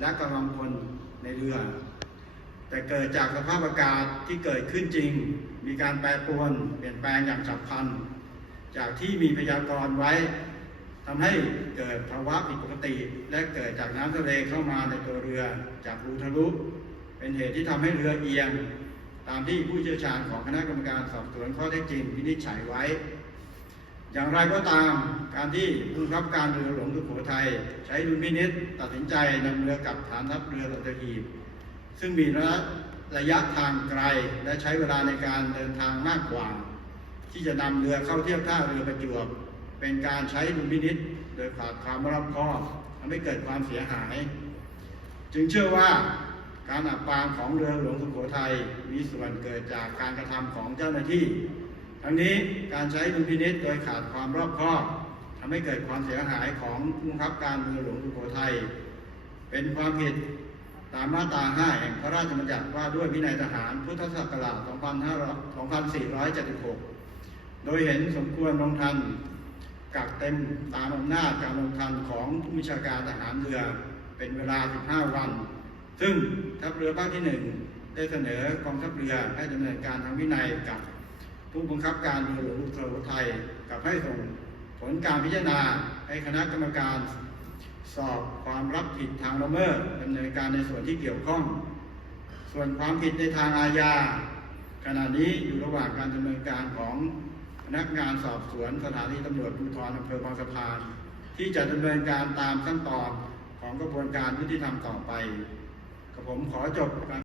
และกำลังพลในเรือ แต่เกิดจากสภาพอากาศที่เกิดขึ้นจริง มีการแปรปรวนเปลี่ยนแปลงอย่างฉับพลัน จากที่มีพยากรณ์ไว้ทำให้เกิดภาวะผิดปกติ และเกิดจากน้ำทะเลเข้ามาในตัวเรือจากรูทะลุเป็นเหตุที่ทำให้เรือเอียง ตามที่ผู้เชี่ยวชาญของคณะกรรมการสอบสวนข้อเท็จจริงวินิจฉัยไว้ อย่างไรก็ตามการที่ผู้บับการเรือหลวงสุโขทัยใช้ดุลพินิษตัดสินใจนำเรือกลับฐานทัพเรือสัตหีบซึ่งมีระยะระยะทางไกลและใช้เวลาในการเดินทางมากกว่า ที่จะนำเรือเข้าเทียบท่าเรือประจวบ เป็นการใช้ดุลพินิษโดยขาดความรอบคอบทำให้เกิดความเสียหาย จึงเชื่อว่าการอับปางของเรือหลวงสุโขทัยมีส่วนเกิดจากการกระทำของเจ้าหน้าที่ ทั้งนี้การใช้ดุลพินิษโดยขาดความรอบคอบทำให้เกิดความเสียหายของผู้บังคับการเรือหลวงสุโขทัยเป็นความผิดตามมาตรา 5 แห่งพระราชบัญญัติว่าด้วยวินัยทหารพุทธศักราช 2476 โดยเห็นสมควรลงทันกักเต็มตามอำนาจการลงทันของผู้บัญชาการทหารเรือเป็นเวลา 15 วัน ซึ่งทัพเรือภาคที่ 1 ได้เสนอกองทัพเรือให้ดำเนินการทางวินัยกับ ผู้บังคับการเรือหลวงสุโขทัยกับให้ส่งผลการพิจารณาให้คณะกรรมการสอบความรับผิดทางละเมิดดำเนินการในส่วนที่เกี่ยวข้อง ส่วนความผิดในทางอาญา ขณะนี้อยู่ระหว่างการดำเนินการของพนักงานสอบสวนสถานีตำรวจภูธรอำเภอบางสะพาน ที่จะดำเนินการตามขั้นตอนของกระบวนการยุติธรรมต่อไปกับผมขอจบการ